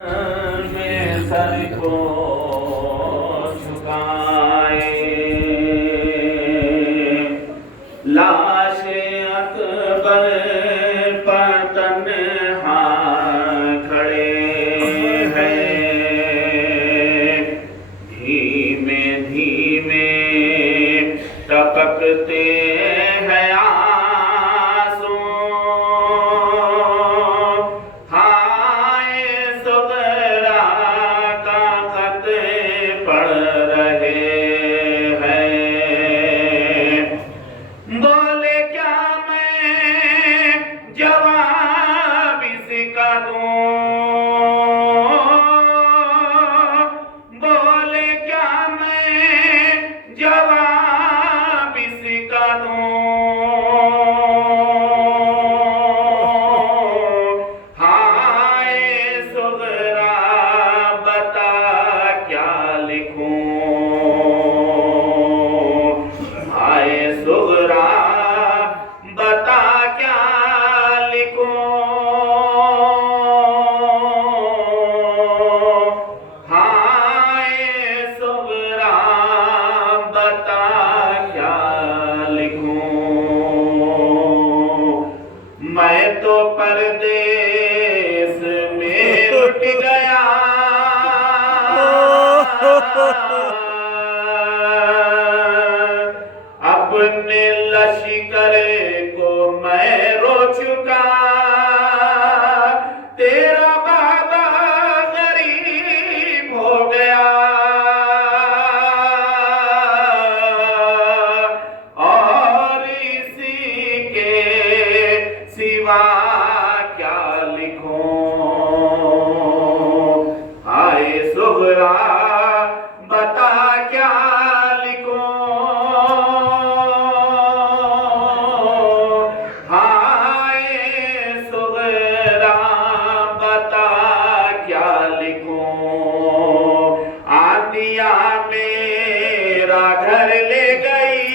میں سر کو جھکائے لاش اکبر پر تنہا کھڑے ہیں دھیمے دھیمے ٹپکتے ہیں آنسو میں تو پردیس میں لٹ گیا اپنے لشکر کو میں رو چکا تیرا بابا غریب ہو گیا اور اسی کے سوا کیا لکھوں ہائے صغرا بتا کیا لکھوں ہائے صغرا بتا کیا لکھوں آتیا میرا گھر لے گئی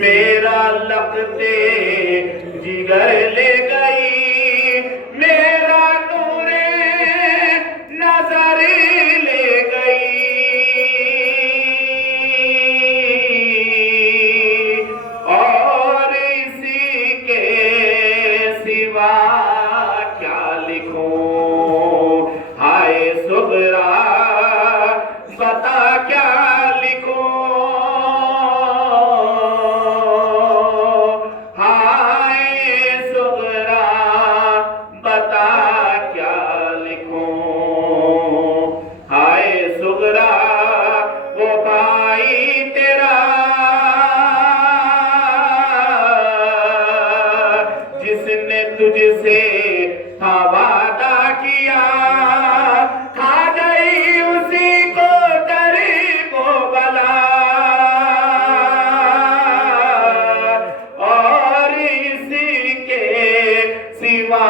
میرا لگتے جگر لے گئی میرا نور نظر لے گئی اور اسی کے سوا کیا لکھوں ہائے صغرا بتا کیا تجھ سے تھا وعدہ کیا کھا گئی اسی کو قریب و بلا اور اسی کے سوا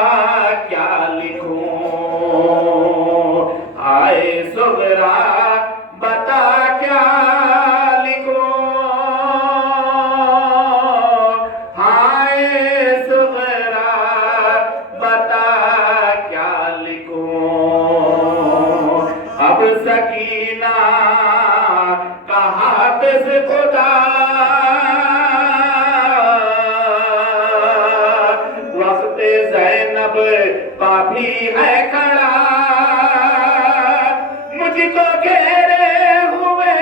کیا لکھوں آئے صغرا بتا کیا سکینہ کا حافظ خدا وقت زینب پا بھی ہے کھڑا مجھ کو گھیرے ہوئے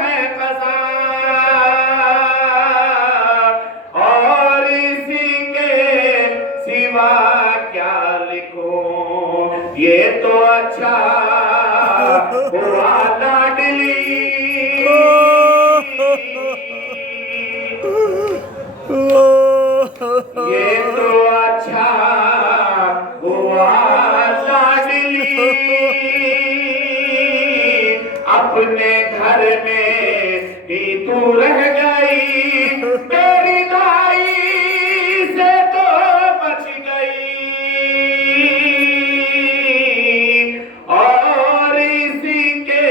ہیں قضا اور اسی کے سوا کیا لکھوں یہ تو اچھا ہوا لاڈلی یہ تو اچھا ہوا لاڈلی اپنے گھر میں ہی تو رہ گئی میری دائی سے تو بچ گئی اور اسی کے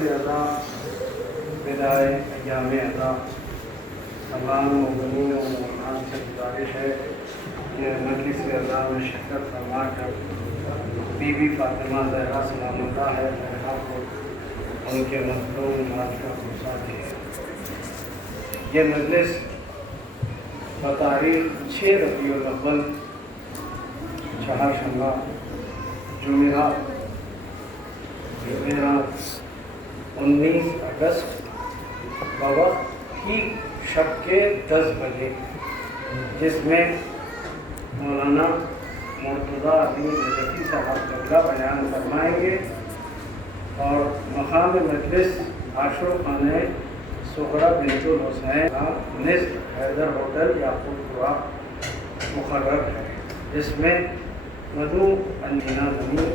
مجلس اعضاء بدائے ایام اعضاء تمام مؤمنین و مومنات سے گزارش ہے کہ مجلس اعضاء میں شرکت فرما کر بی بی فاطمہ زہرا سلام اللہ ہے زہرا کو ان کے مظلوم مات کا بھروسہ دیا۔ یہ مجلس بتاریخ 6 ربیع الاول چہارشنبہ جمعرات 19 اگست بوقت کی شب کے 10 بجے، جس میں مولانا مرتضیٰ علی نجفی صاحب قبلہ بیان فرمائیں گے اور مقام مجلس عاشور خانہ سغرا بنت الحسین نصف حیدر ہوٹل یاقوت پورہ مقرر ہے، جس میں مدعو انجینا زمین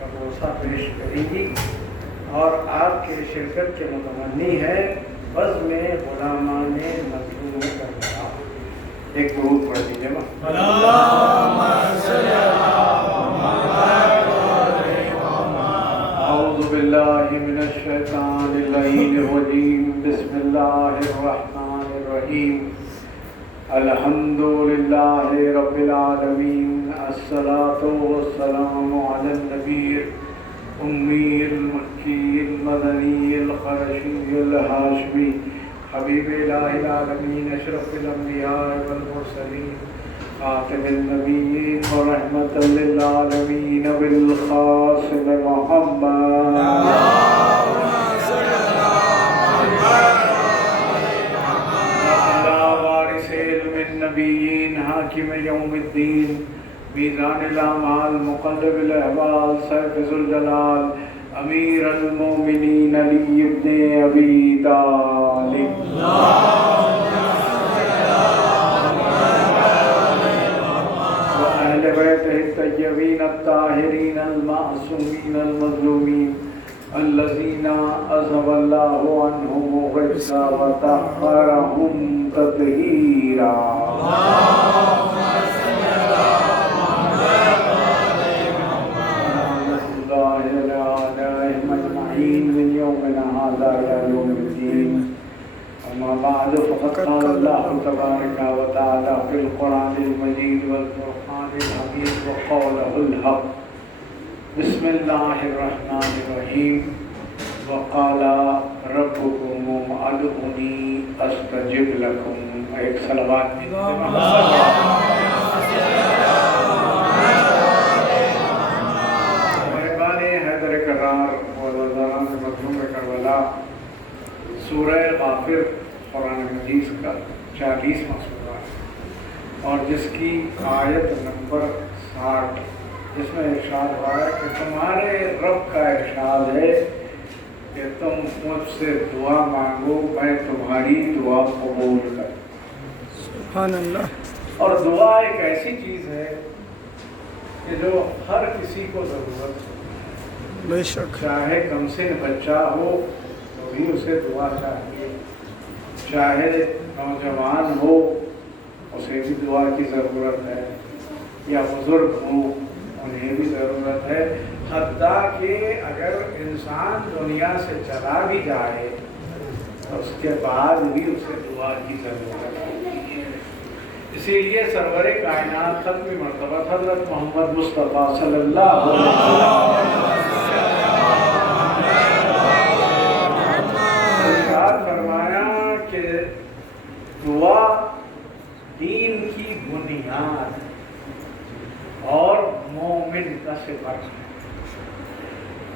کا بھروسہ پیش کریں گی اور آپ کے شرکت کے متمنی ہے بزم غلامان مظلوم کربلا۔ ایک درود پڑھ دیجیے نا۔ اعوذ باللہ من الشیطان اللعین الرجیم، بسم اللہ الرحمن الرحیم، الحمد للہ رب العالمین، الصلاة والسلام علی النبی امی المکی المدنی القرشی الہاشمی حبیب الہ العالمین اشرف الانبیاء والمرسلین خاتم النبیین ورحمۃ للعالمین بالخاص محمد وارث علم النبیین حاکم یوم الدین میزان الاعمال مقلب الاحوال سیف ذو الجلال امیر المومنین علی ابن ابی طالب واہل بیتہ الطیبین الطاہرین المعصومین المظلومین الذین اذهب اللہ عنہم الرجس وطہرہم تطہیرا۔ أما بعد فقد قال الله تبارك وتعالى في القرآن المجيد والفرقان الحميد وقوله الحق، بسم الله الرحمن الرحيم، وقال ربكم ادعوني استجب لكم۔ ایک صلوات مہربان حیدر کرار وزاران مظلوم کربلا سورہ غافر قرآن مجید کا 40واں سورہ اور جس کی آیت نمبر 60، جس میں ارشاد ہوا ہے کہ تمہارے رب کا ارشاد ہے کہ تم مجھ سے دعا مانگو، میں تمہاری دعا قبول کروں۔ سبحان اللہ۔ اور دعا ایک ایسی چیز ہے کہ جو ہر کسی کو ضرورت ہے، بے شک، چاہے کم سن بچہ ہو تو بھی اسے دعا چاہیے، چاہے نوجوان ہو اسے بھی دعا کی ضرورت ہے، یا بزرگ ہوں انہیں بھی ضرورت ہے، حتیٰ کہ اگر انسان دنیا سے چلا بھی جائے تو اس کے بعد بھی اسے دعا کی ضرورت ہے۔ اسی لیے سرور کائنات ختم مرتبہ حضرت محمد مصطفیٰ صلی اللہ علیہ وسلم ارشاد فرمایا کہ دعا دین کی بنیاد اور مومن کا صفت ہے۔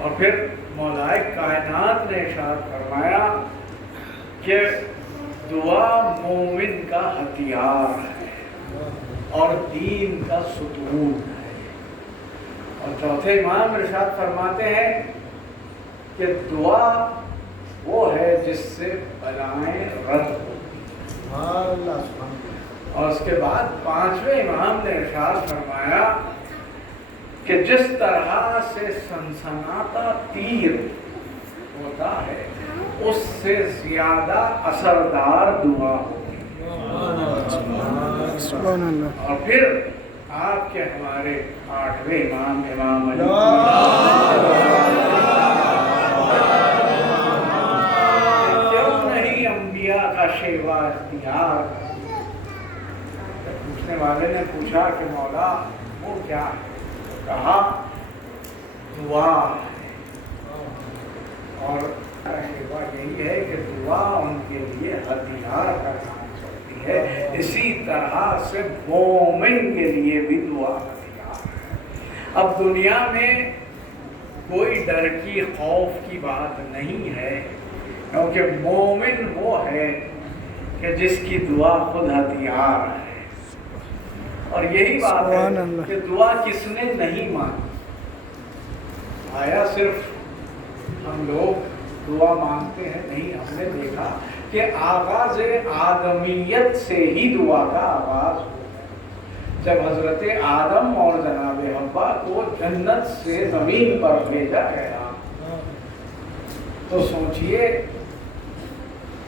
اور پھر مولائے کائنات نے ارشاد فرمایا کہ دعا مومن کا ہتھیار ہے اور دین کا ستون ہے۔ اور چوتھے امام ارشاد فرماتے ہیں کہ دعا وہ ہے جس سے بلائیں رد ہوتی۔ اور اس کے بعد پانچویں امام نے ارشاد فرمایا کہ جس طرح سے سنسناتا تیر ہوتا ہے اس سے زیادہ اثردار دعا ہوتی ہے۔ سبحان اللہ۔ اور پھر آپ کے ہمارے 8ویں امام امام علی و اختیار. پوچھنے والے نے پوچھا کہ مولا وہ کیا ہے؟ کہا دعا ہے. اور یہی ہے کہ دعا ان کے لیے ہتھیار کا کام کرتی ہے. اسی طرح سے مومن کے لیے بھی دعا ہتھیار ہے. اب دنیا میں کوئی ڈر کی خوف کی بات نہیں ہے، کیونکہ مومن وہ ہے کہ جس کی دعا خود ہتھیار ہے. اور یہی بات ہے کہ دعا کس نے نہیں مانی. آیا صرف ہم لوگ دعا مانگتے ہیں؟ نہیں، ہم نے دیکھا کہ آغاز آدمیت سے ہی دعا کا آغاز ہوا. جب حضرت آدم اور جناب حوا کو جنت سے زمین پر بھیجا گیا تو سوچئے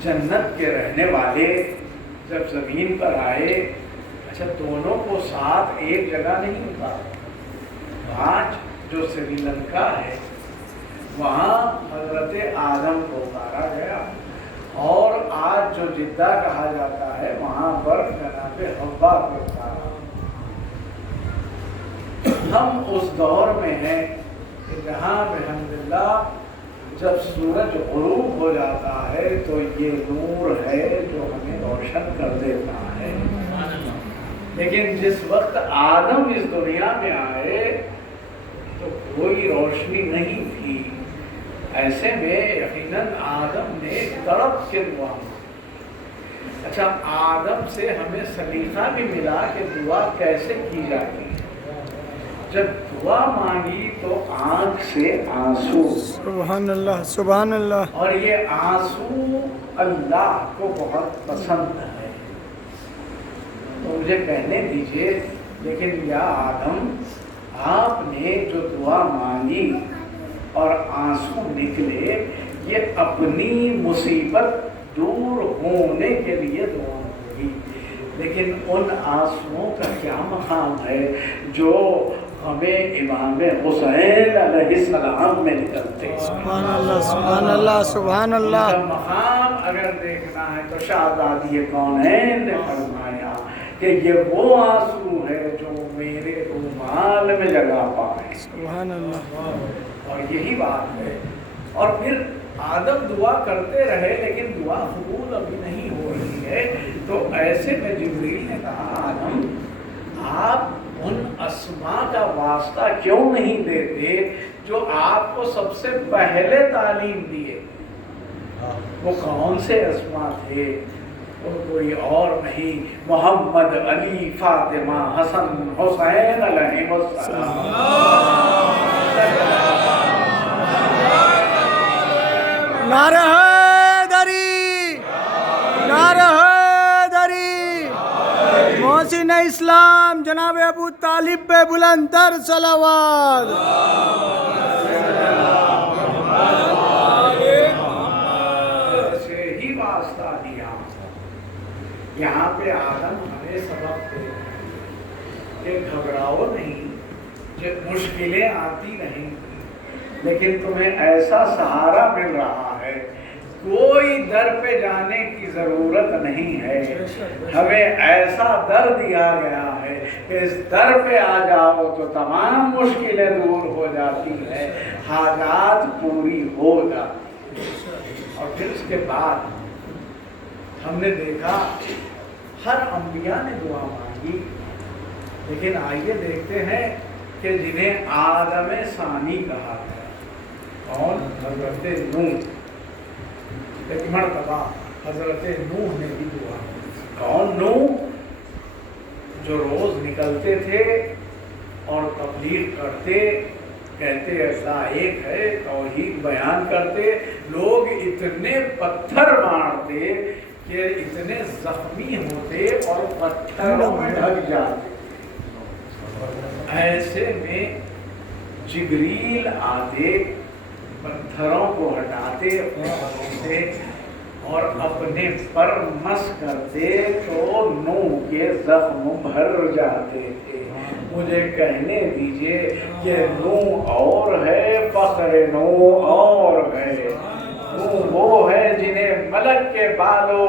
جنت کے رہنے والے جب زمین پر آئے، اچھا دونوں کو ساتھ ایک جگہ نہیں اتارا. آج جو سری لنکا ہے وہاں حضرت آدم کو اتارا گیا، اور آج جو جدہ کہا جاتا ہے وہاں پر جناب حوا کو اتارا. ہم اس دور میں ہیں کہ جہاں الحمدللہ جب سورج غروب ہو جاتا ہے تو یہ نور ہے جو ہمیں روشن کر دیتا ہے. لیکن جس وقت آدم اس دنیا میں آئے تو کوئی روشنی نہیں تھی. ایسے میں یقیناً آدم نے تڑپ کے دعا مانگی. اچھا آدم سے ہمیں سلیقہ بھی ملا کہ دعا کیسے کی جاتی ہے. جب دعا مانگی تو آنکھ سے آنسو. سبحان اللہ سبحان اللہ. اور یہ آنسو اللہ کو بہت پسند ہے. تو مجھے کہنے دیجئے لیکن یا آدم آپ نے جو دعا مانگی اور آنسو نکلے، یہ اپنی مصیبت دور ہونے کے لیے دعا ہوگی، لیکن ان آنسوؤں کا کیا مقام ہے جو ہمیں امام حسین علیہ السلام میں نکلتے ہیں. سبحان اللہ سبحان اللہ سبحان اللہ. ان کا مقام اگر دیکھنا ہے تو شہزادی کونین نے فرمایا کہ یہ وہ آنسو ہے جو میرے رومال میں جگہ پائے. سبحان اللہ. اور یہی بات ہے. اور پھر آدم دعا کرتے رہے لیکن دعا قبول ابھی نہیں ہو رہی ہے. تو ایسے میں جبریل نے کہا آدم آپ ان اسماء کا واسطہ کیوں نہیں دیتے جو آپ کو سب سے پہلے تعلیم دیے؟ وہ کون سے اسماء تھے؟ وہ کوئی اور نہیں، محمد، علی، فاطمہ، حسن، حسین علیہ السلام. نعرہ حیدری نعرہ حیدری. محسن اسلام جناب ابو طالب پہ بلند تر صلوات. سے ہی واسطہ دیا. یہاں پہ آدم ہمیں سبق دے کہ گھبراؤ نہیں، جب مشکلیں آتی نہیں لیکن تمہیں ایسا سہارا مل رہا ہے، کوئی در پہ جانے کی ضرورت نہیں ہے. ہمیں ایسا در دیا گیا ہے کہ اس در پہ آ جاؤ تو تمام مشکلیں دور ہو جاتی ہیں، حاجات پوری ہو جاتی. اور پھر اس کے بعد ہم نے دیکھا ہر انبیاء نے دعا مانگی، لیکن آئیے دیکھتے ہیں کہ جنہیں آدم ثانی کہا گیا، کون؟ حضرت نوح. ایک مرتبہ حضرت نوح نے بھی دعا کی. کون نوح؟ جو روز نکلتے تھے اور تبلیغ کرتے، کہتے اللہ ایک ہے، توحید بیان کرتے. لوگ اتنے پتھر مارتے کہ اتنے زخمی ہوتے اور پتھروں میں ڈھک جاتے. ایسے میں جبریل آتے، پتھروں کو ہٹاتے اپنے پروں سے اور اپنے پر مس کرتے تو نوح کے زخم بھر جاتے تھے. مجھے کہنے دیجئے کہ نوح اور ہے، فخر نوح اور ہے. نوح وہ ہے جنہیں ملک کے بالوں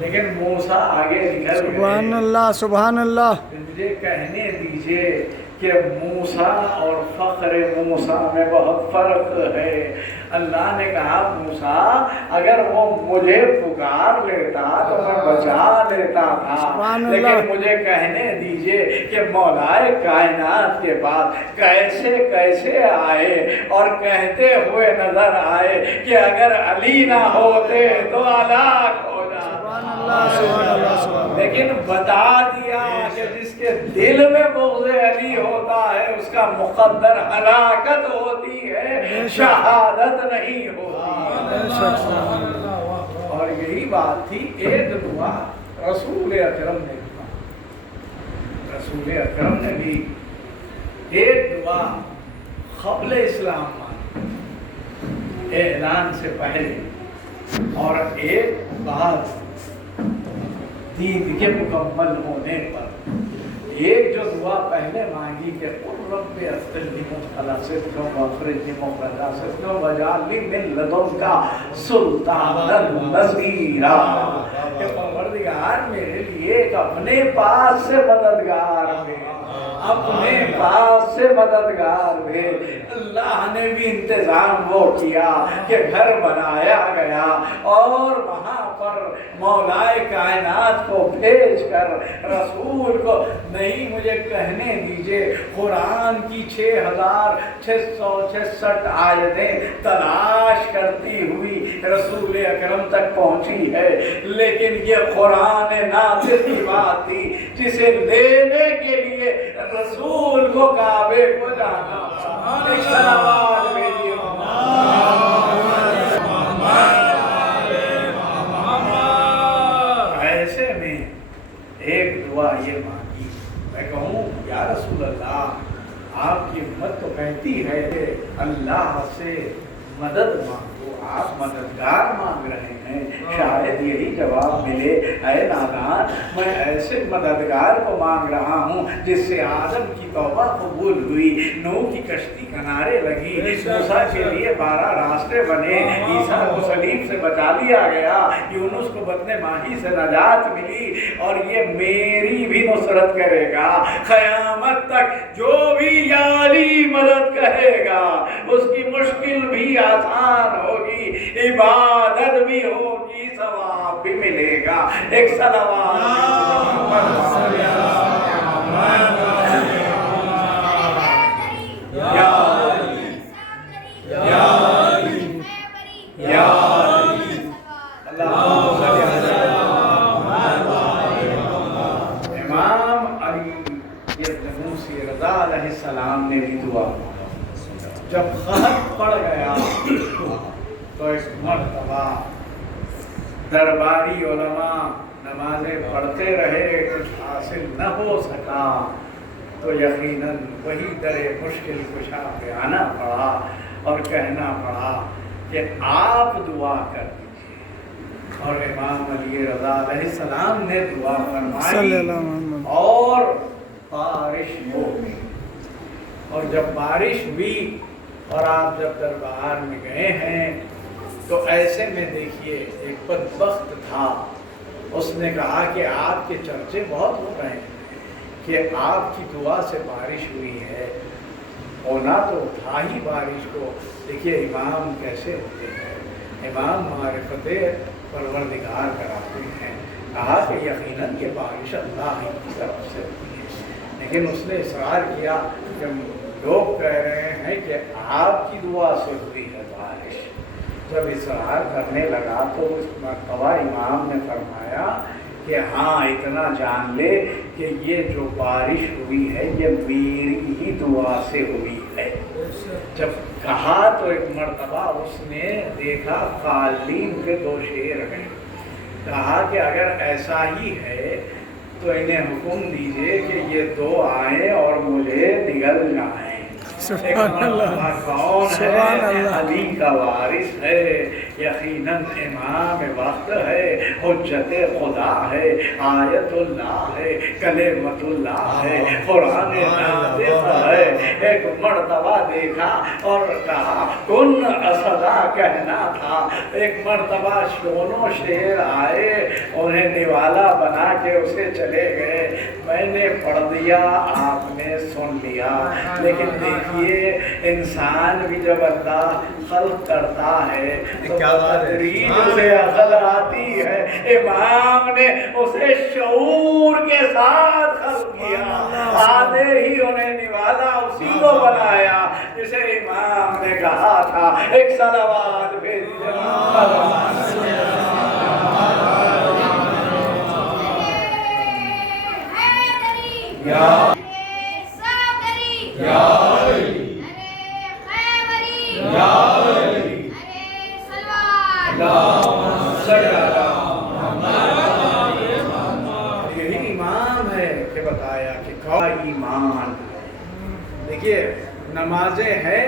لیکن موسیٰ آگے نکل سبحان گئے. اللہ سبحان اللہ. مجھے کہنے دیجئے کہ موسیٰ اور فخر موسیٰ میں بہت فرق ہے. اللہ نے کہا موسیٰ اگر وہ مجھے پکار لیتا تو میں بچا لیتا تھا، لیکن مجھے کہنے دیجئے کہ مولائے کائنات کے پاس کیسے کیسے آئے اور کہتے ہوئے نظر آئے کہ اگر علی نہ ہوتے تو ہلاک ہو سبحان اللہ سبحان اللہ سبحان اللہ. لیکن بتا دیا کہ جس کے دل میں بغض علی ہوتا ہے اس کا مقدر ہلاکت ہوتی ہے، شہادت نہیں ہوتی. اور یہی بات تھی. ایک دعا رسول اکرم نے کہا، رسول اکرم نے بھی ایک دعا قبل اسلام مانی، اعلان سے پہلے، اور ایک بعد دین کے مکمل ہونے پر. ایک جو دعا پہلے مانگی کہ قل رب اغفرلی مبتلا صدقا واخرجنی مخرجا صدقا واجعلنی من لدنک سلطانا نصیرا، کہ پروردگار میرے لیے ایک اپنے پاس سے مددگار دے، اپنے پاس سے مددگار دے. اللہ نے بھی انتظام وہ کیا کہ گھر بنایا گیا اور وہاں پر مولائے کائنات کو بھیج کر رسول کو نہیں. مجھے کہنے دیجئے قرآن کی 6666 آیتیں تلاش کرتی ہوئی رسول اکرم تک پہنچی ہے، لیکن یہ قرآن ناطق کی بات تھی جسے لینے کے لیے رسول کو کعبے کو جانا پڑا. ایک صلوات بھیجیے. ایسے میں ایک دعا یہ مانگی، میں کہوں یا رسول اللہ آپ کی امت تو کہتی ہے کہ اللہ سے مدد مانگو، آپ مددگار مانگ رہے ہیں، شاید یہی جواب ملے اے نادان میں ایسے مددگار کو مانگ رہا ہوں جس سے آدم کی توبہ قبول ہوئی، نوح کی کشتی کنارے لگی، موسیٰ کے لیے 12 راستے بنے، عیسیٰ کو صلیب سے بچا لیا گیا، یونس کو بطن ماہی سے نجات ملی، اور یہ میری بھی نصرت کرے گا قیامت تک. جو بھی یا علی مدد کہے گا اس کی مشکل بھی آسان ہوگی، عبادت بھی ہوگی، ثواب بھی ملے گا. ایک صلوات علیہ السلام نے بھی دعا. جب خط پڑ گیا تو ایک مرتبہ درباری علماء نمازیں پڑھتے رہے، کچھ حاصل نہ ہو سکا تو یقیناً وہی در مشکل کشا پہ آنا پڑا اور کہنا پڑا کہ آپ دعا کر دیجیے. اور امام علی رضا علیہ السلام نے دعا فرمائی اور بارش ہو گئی. اور جب بارش ہوئی اور آپ جب دربار میں گئے ہیں تو ایسے میں دیکھیے ایک بدبخت تھا، اس نے کہا کہ آپ کے چرچے بہت ہو رہے ہیں کہ آپ کی دعا سے بارش ہوئی ہے، ہونا تو تھا ہی بارش کو. دیکھیے امام کیسے ہوتے ہیں، امام معرفت پروردگار کراتے ہیں. کہا کہ یقیناً یہ بارش اللہ کی طرف سے ہوئی ہے، لیکن اس نے اصرار کیا کہ لوگ کہہ رہے ہیں کہ آپ کی دعا سے ہوئی ہے بارش. جب اصرار کرنے لگا تو اس مرتبہ امام نے فرمایا کہ ہاں اتنا جان لے کہ یہ جو بارش ہوئی ہے یہ میری ہی دعا سے ہوئی ہے. جب کہا تو ایک مرتبہ اس نے دیکھا قالین کے 2 شیر ہیں. کہا کہ اگر ایسا ہی ہے تو انہیں حکم دیجئے کہ یہ 2 آئیں اور مجھے نگل جائیں. سبحان اللہ کون ہے؟ علی کا وارث ہے یقیناً امام وقت ہے، حجت خدا ہے، آیت اللہ ہے، کلمت اللہ ہے، قرآن ناطق ہے۔ ایک مرتبہ دیکھا اور کہا کن صدا کہنا تھا۔ ایک مرتبہ دونوں شیر آئے، انہیں نوالا بنا کے اسے چلے گئے۔ میں نے پڑھ دیا، آپ نے سن لیا۔ لیکن دیکھیے انسان بھی جب اللہ خلق کرتا ہے تو تدریج اسے عقل آتی ہے۔ امام نے اسے شعور کے ساتھ خلق کیا، آدھے ہی انہیں نوالا، اسی کو بنایا جسے امام نے کہا تھا۔ ایک صلوات بھیج یہی امام ہے کہ بتایا کہ کیا ایمان۔ دیکھیے نمازیں ہیں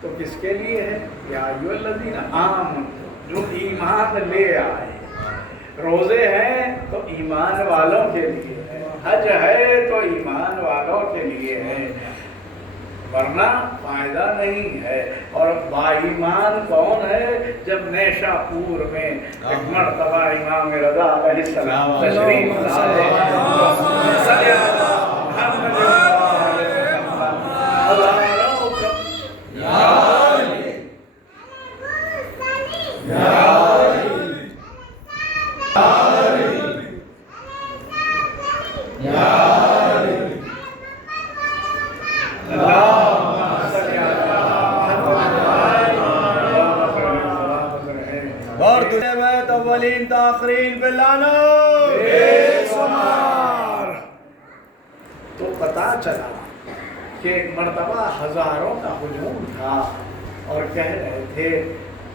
تو کس کے لیے ہے؟ یا ایھا الذین آمنوا، جو ایمان لے آئے۔ روزے ہیں تو ایمان والوں کے لیے ہے، حج ہے تو ایمان والوں کے لیے ہے، ورنہ فائدہ نہیں ہے۔ اور با ایمان کون ہے؟ جب نیشا پور میں ایک مرتبہ امام رضا علیہ السلام تشریف لائے، اور دنیا میں اولین تاخرین پہ لانا بے شمار۔ تو پتا چلا کہ ایک مرتبہ ہزاروں کا ہجوم تھا اور کہہ رہے تھے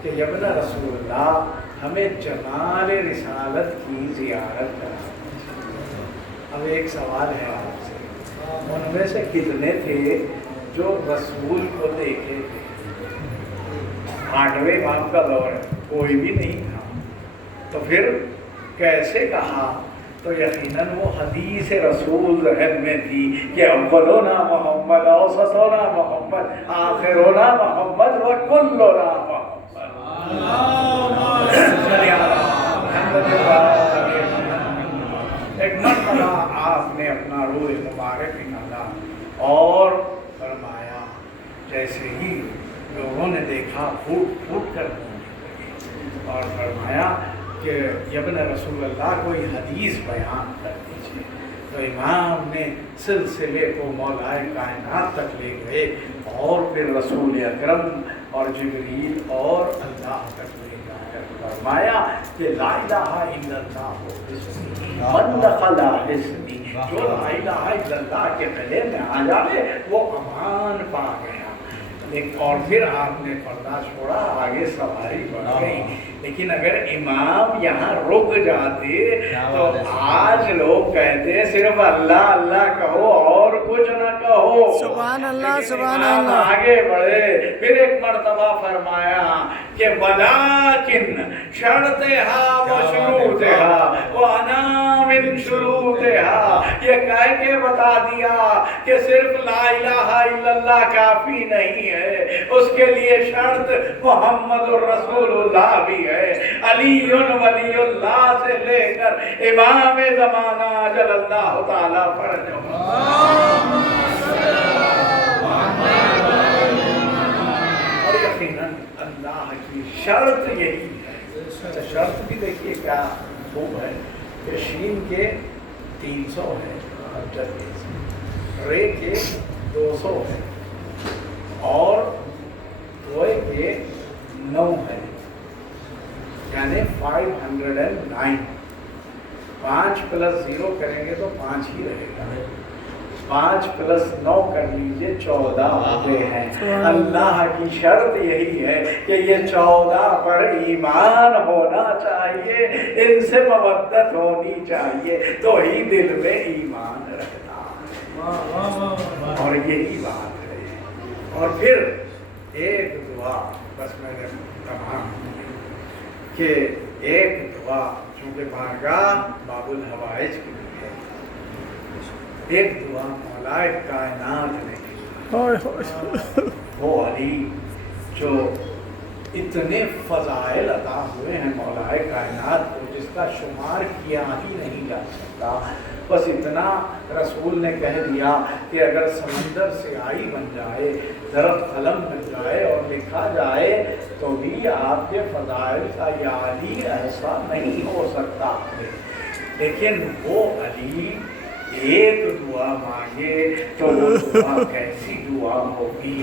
کہ یا ابن رسول اللہ ہمیں جمال رسالت کی زیارت کرا۔ اب ایک سوال ہے آپ سے، ان میں سے کتنے تھے جو رسول کو دیکھے تھے؟ 8ویں امام کا دور ہے، کوئی بھی نہیں تھا۔ تو پھر کیسے کہا؟ تو یقیناً وہ حدیث رسول ذہن میں تھی کہ اولنا محمد، اوسطنا محمد، آخرنا محمد، وکلنا محمد۔ ایک مرتبہ آپ نے اپنا روح مبارک نکالا اور فرمایا، جیسے ہی لوگوں نے دیکھا پھوٹ پھوٹ کر اور فرمایا کہ ابن رسول اللہ کوئی حدیث بیان کر دیجیے۔ تو امام نے سلسلے کو مولا کائنات تک لے گئے اور پھر رسول اکرم اور جبریل اور اللہ تک لے جا کر فرمایا کہ لا الہ الا اللہ من دخل حصنی، جو لا الہ الا اللہ کے گلے میں آ جائے وہ امان پا گیا۔ اور پھر آپ نے پردہ چھوڑا، آگے سواری بڑھ گئی۔ لیکن اگر امام یہاں رک جاتے تو آج لوگ کہتے صرف اللہ اللہ کہو اور کچھ نہ کہو۔ سبحان اللہ، سبحان امام اللہ۔ آگے بڑھے، پھر ایک مرتبہ فرمایا کہ ولیکن شرطہا و شروطہا وانا من شروطہا، یہ کہہ کے بتا دیا کہ صرف لا الہ الا اللہ کافی نہیں ہے، اس کے لیے شرط محمد الرسول اللہ بھی ہے۔ علی ولی اللہ سے لے کر امام زمانہ اجل اللہ تعالیٰ فرج اور یقیناً اللہ کی شرط یہی ہے۔ شرط بھی دیکھیے کیا خوب ہے کہ شین کے 300 ہے، رے کے 200 ہے اور روئے کے 9 ہے، یعنی 509۔ 5 + 0 کریں گے تو 5 ہی رہے گا، 5 + 9 کر لیجئے 14 ہوتے ہیں۔ اللہ کی شرط یہی ہے کہ یہ 14 پر ایمان ہونا چاہیے، ان سے مودت ہونی چاہیے، تو ہی دل میں ایمان رہتا ہے، اور یہی بات ہے۔ اور پھر ایک دعا بس میں نے تمام کہ ایک دعا چونکہ بارگاہ باب الحوائج کی ہے، ایک دعا مولا کائنات نے کی، وہ علی جو اتنے فضائل عطا ہوئے ہیں مولا کائنات کو جس کا شمار کیا ہی نہیں جا سکتا۔ بس اتنا رسول نے کہہ دیا کہ اگر سمندر سے آئی بن جائے، درخت قلم بن جائے اور لکھا جائے تو بھی آپ کے فضائل کا یا علی ایسا نہیں ہو سکتا۔ لیکن وہ علی ایک دعا مانگے تو وہ دعا کیسی دعا ہوگی،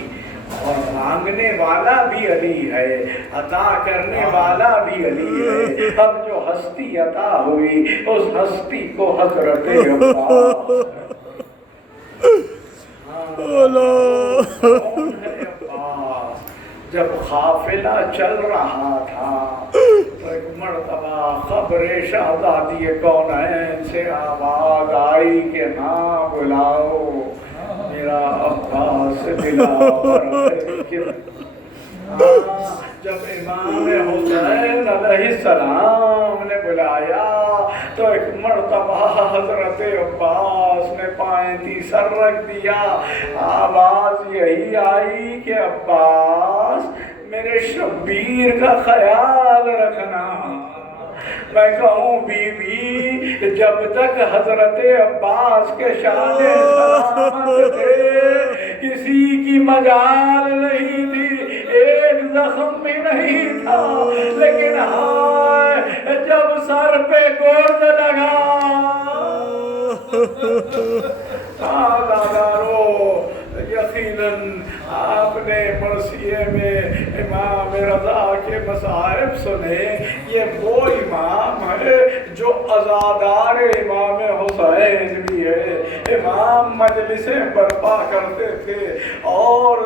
اور مانگنے والا بھی علی ہے، عطا کرنے والا بھی علی ہے۔ اب جو ہستی عطا ہوئی اس ہستی کو حضرت عباس، کون ہے عباس؟ جب قافلہ چل رہا تھا تو ایک مرتبہ خبر شہزادی کونین سے آواز آئی کہ ہاں بلاؤ میرا عباس دلاور ہے۔ جب امام حسین علیہ السلام نے بلایا تو ایک مرتبہ حضرت عباس نے پائنتی سر رکھ دیا، آواز یہی آئی کہ عباس میرے شبیر کا خیال رکھنا۔ میں کہوں بی بی جب تک حضرت عباس کے شان سلامت تھے کسی کی مجال نہیں تھی، ایک زخم بھی نہیں تھا، لیکن ہائے جب سر پہ گرد لگا دادارو یقیناً آپ نے مرثیے میں امام رضا کے مصائب سنے۔ یہ وہ امام ہے جو عزادار امام حسین بھی ہے۔ امام مجلسیں برپا کرتے تھے اور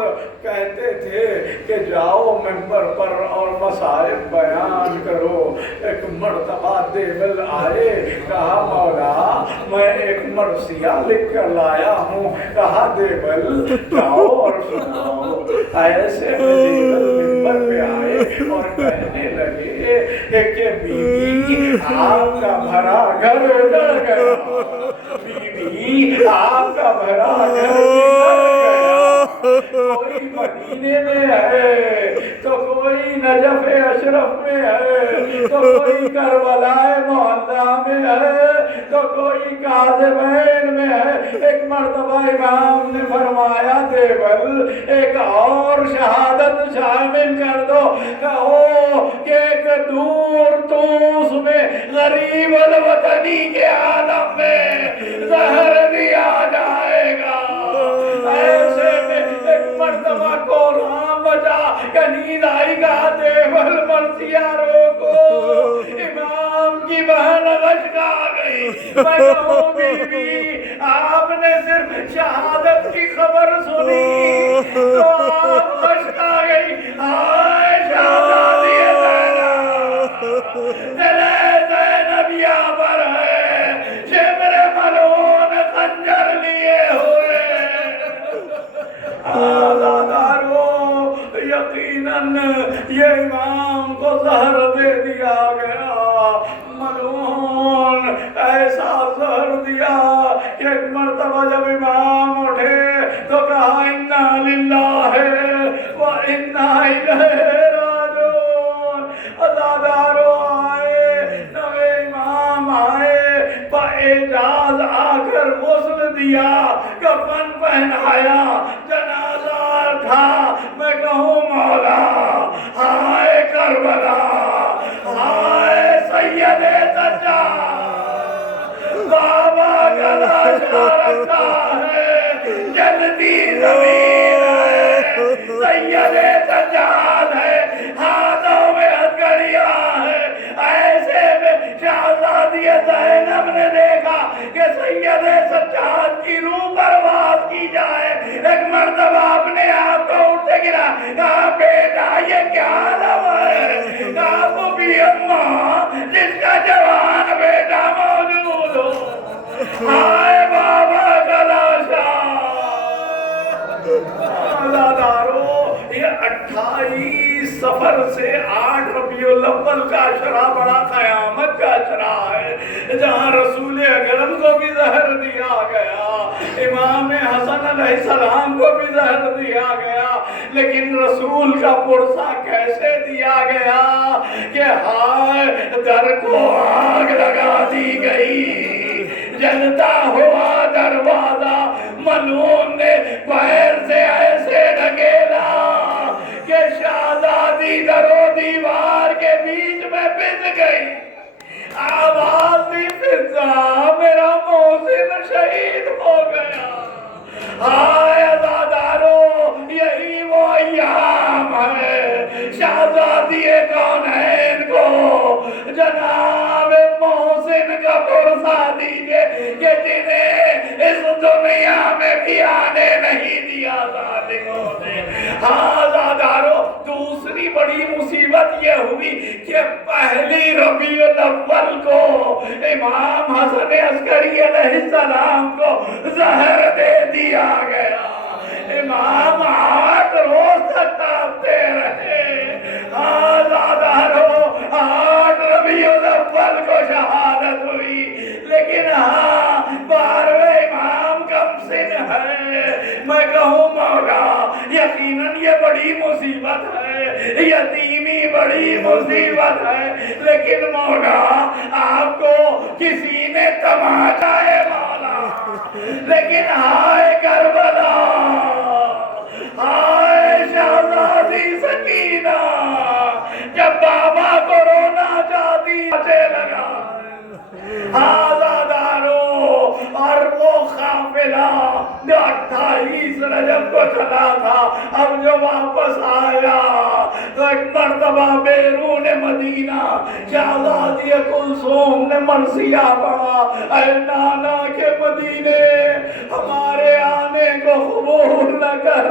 کہتے تھے کہ جاؤ منبر پر اور مصائب بیان کرو۔ ایک مرتبہ دیول آئے، کہا مولا میں ایک مرثیہ لکھ کر لایا ہوں۔ کہا دیول جاؤ اور سناؤ۔ ایسے میں دیول منبر پہ آئے اور کہنے لگے کہ بی بی آپ کا بھرا گھر اجڑ گیا، بی بی آپ کا بھرا گھر اجڑ گیا، کوئی مدینے میں ہے تو کوئی نجف اشرف میں ہے تو کوئی کربلا محلہ میں ہے تو کوئی کاظمین میں ہے۔ ایک مرتبہ امام نے فرمایا دیول ایک اور شہادت شامل کر دو، کہو کہ ایک دور توس میں غریب الوطنی کے عالم میں زہر دیا جائے گا۔ ایسے میں ایک مرتبہ قرآن بجا کہ نیند آئی گا دیول مرثیہ روکو، امام کی بہن غشگا گئی۔ میں کہوں بی بی آپ نے صرف شہادت کی خبر سنی تو آپ غشگا گئی۔ آئے شہزادی زینب یہاں پر ہے، شمر ملعون خنجر لیے ہوئے۔ آزادارو یقیناً یہ امام کو زہر دے دیا گیا، ملعون ایسا زہر دیا کہ ایک مرتبہ جب امام اٹھے تو کہا انا للہ و انا الیہ راجعون۔ عزادارو آئے، نوے امام آئے، باعجاز آ کر غسل دیا، کفن پہنایا، جنازہ تھا۔ میں کہوں مولا ہائے کربلا، ہائے سید سجاد، بابا گلا رکھا ہے، جلدی زمین ہے، سید سجاد ہے، ہاتھوں میں ہتھکڑیاں ہے۔ ایسے میں شہزادی زینب نے دیکھا کہ سید سجاد کی روح پرواز کی جائے۔ ایک مرتبہ اپنے آپ کو اٹھتے گرا، کہا بیٹا یہ کیا عالم ہے؟ کہا وہ بھی اماں جس کا جوان بیٹا موجود ہو۔ ہائے بابا گلا شاہ، یہ 28 سفر سے 8 ربیع الاول کا عشرہ بڑا قیامت کا عشرہ ہے، جہاں رسول اکرم کو بھی زہر دیا گیا، امام حسن علیہ السلام کو بھی زہر دیا گیا، لیکن رسول کا پرسہ کیسے دیا گیا کہ ہائے در کو آگ لگا دی گئی، جلتا ہوا دروازہ ملعون نے پیر سے ایسے ڈھکیلا کہ شہزادی در و دیوار کے بیچ میں پس گئی، آواز بھی پھسا، میرا محسن شہید ہو گیا۔ ہائے عزادارو، یہی وہ ایام ہے شہزادی کونین کو جناب محسن کا پرسہ دیجئے کہ جنہیں اس دنیا میں بھی آنے نہیں دیا ظالموں نے۔ ہاں عزادارو، دوسری بڑی مصیبت یہ ہوئی کہ پہلی ربیع الاول کو امام حسن عسکری علیہ السلام کو زہر دے دیا گیا، امام 8 روز تک تڑپتے رہے۔ آزادارو، 8 ربیع الاول کو شہادت ہوئی، لیکن 12ویں امام کم سن ہے۔ میں کہوں مولا، یقیناً یہ بڑی مصیبت ہے، یتیمی بڑی مصیبت ہے، لیکن مولا آپ کو کسی نے تماشا ہے مولا، لیکن ہائے کربلا، ہائے شہزادی سکینہ، جب بابا کو رونا چاہتی اچھے لگا۔ آزادارو، اور وہ قافلہ جو 28 رجب کو چلا تھا، اب جو واپس آیا تو ایک مرتبہ بیرون مدینہ شہزادی کلثوم نے مرثیہ پڑھا، اے نانا کے مدینے، ہمارے آنے کو قبول نہ کر،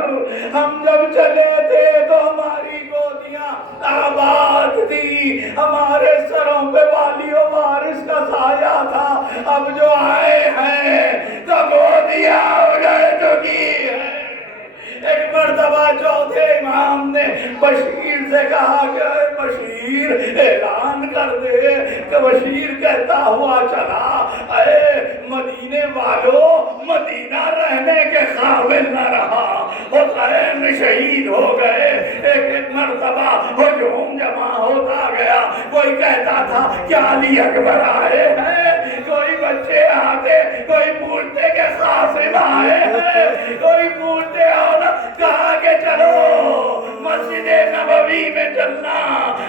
ہم جب چلے تھے تو ہماری گودیاں آباد تھی، ہمارے سروں پہ والی و وارث کا سایہ تھا، اب جو آئے ہیں تو گودیاں اجڑ چکی ہے۔ ایک مرتبہ چوتھے امام نے بشیر سے کہا کہ اے بشیر اعلان کر دے، کہ بشیر کہتا ہوا چلا، اے مدینے والو، مدینہ رہنے کے قابل نہ رہا، حسین شہید ہو گئے۔ ایک مرتبہ ہجوم جمع ہوتا گیا، کوئی کہتا تھا کیا علی اکبر آئے ہیں، کوئی بچے آتے، کوئی پوچھتے کہ قاسم آئے ہیں، کوئی پوچھتے اور کہا کہ چلو مسجد نبوی میں چلنا۔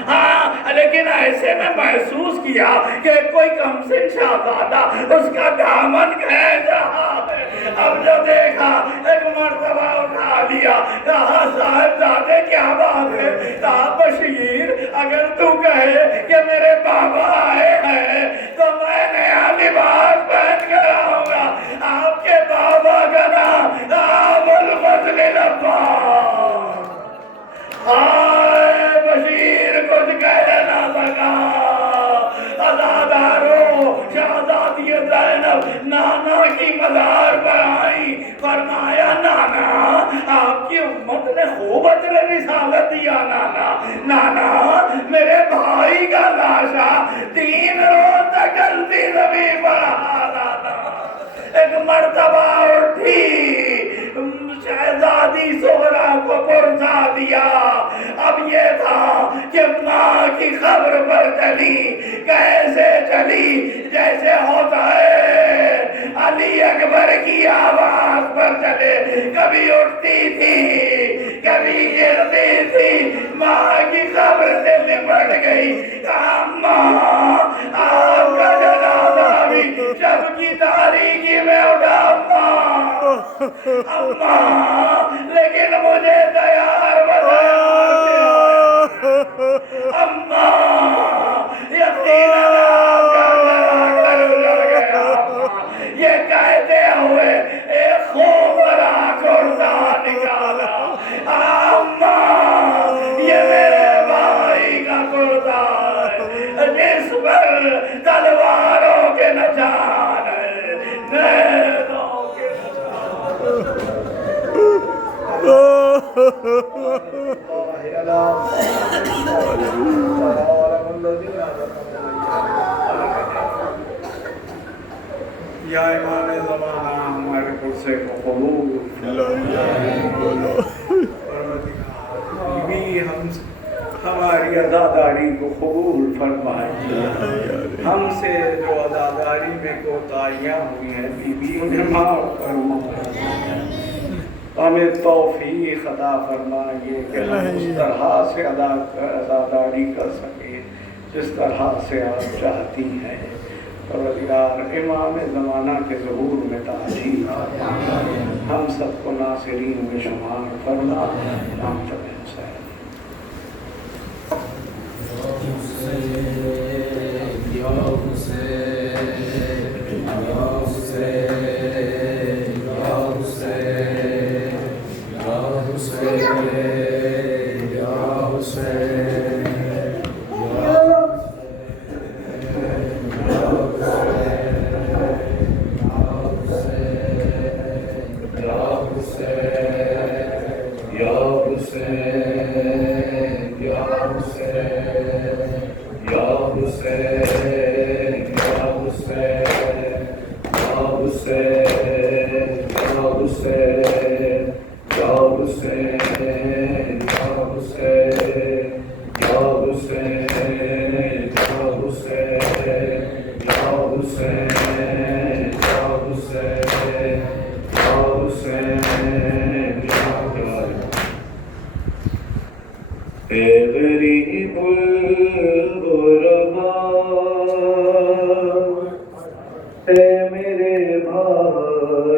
ہاں، لیکن ایسے میں محسوس کیا کہ کوئی کمسن شہزادہ اس کا دامن کھینچ رہا ہے۔ اب جو دیکھا ایک مرتبہ اٹھا لیا، کہا صاحبزادے کیا بات ہے؟ کہا بشیر، اگر تو کہے کہ میرے بابا آئے ہیں تو میں نیا لباس پہن کر آؤں گا۔ آپ کے بابا کا نام ابو الفضل العباس۔ ہائے بشیر کچھ کہہ نہ سکا۔ عزادارو، شہزادی زینب نانا کی مزار پر آئی، فرمایا نانا آپ کی امت نے خوب اجر رسالت دیا۔ نانا میرے بھائی کا لاشا 3 روز تک جلتی زمین پر نانا۔ ایک مرتبہ اٹھی، شہزادی سغرا کو پرسا دیا۔ اب یہ تھا کہ ماں کی خبر پر چلی، کیسے چلی؟ جیسے ہوتا ہے علی اکبر کی آواز پر چلے، کبھی اٹھتی تھی کبھی گرتی تھی، ماں کی خبر سے لپٹ گئی۔ کہا ماں آپ کا جنازہ بھی شب کی تاریکی میں اٹھا اماں، لیکن مجھے تیار بتایا اماں، یقیناً آپ کا گھر اجڑ گیا۔ یہ کہتے ہوئے ایک خوفناک کرتا نکالا۔ اماں، یہ میرے بھائی کا کرتا ہے جس پر تلواروں کے نشان ہے، نیزوں کے نشان۔ قبول بولو بھی ہماری عزاداری کو قبول فرمائے. ہم سے جو عزاداری میں کوتاہیاں ہوئی ہیں بی بی انہیں معاف فرمائے. ہمیں توفیق عطا فرمائیے کہ ہم اس طرح سے عزاداری کر سکیں جس طرح سے آپ چاہتی ہیں. پروردگار امام زمانہ کے ظہور میں تاجیل ہم سب کو ناصرین میں شمار فرما. نام چلیں حسین. غریب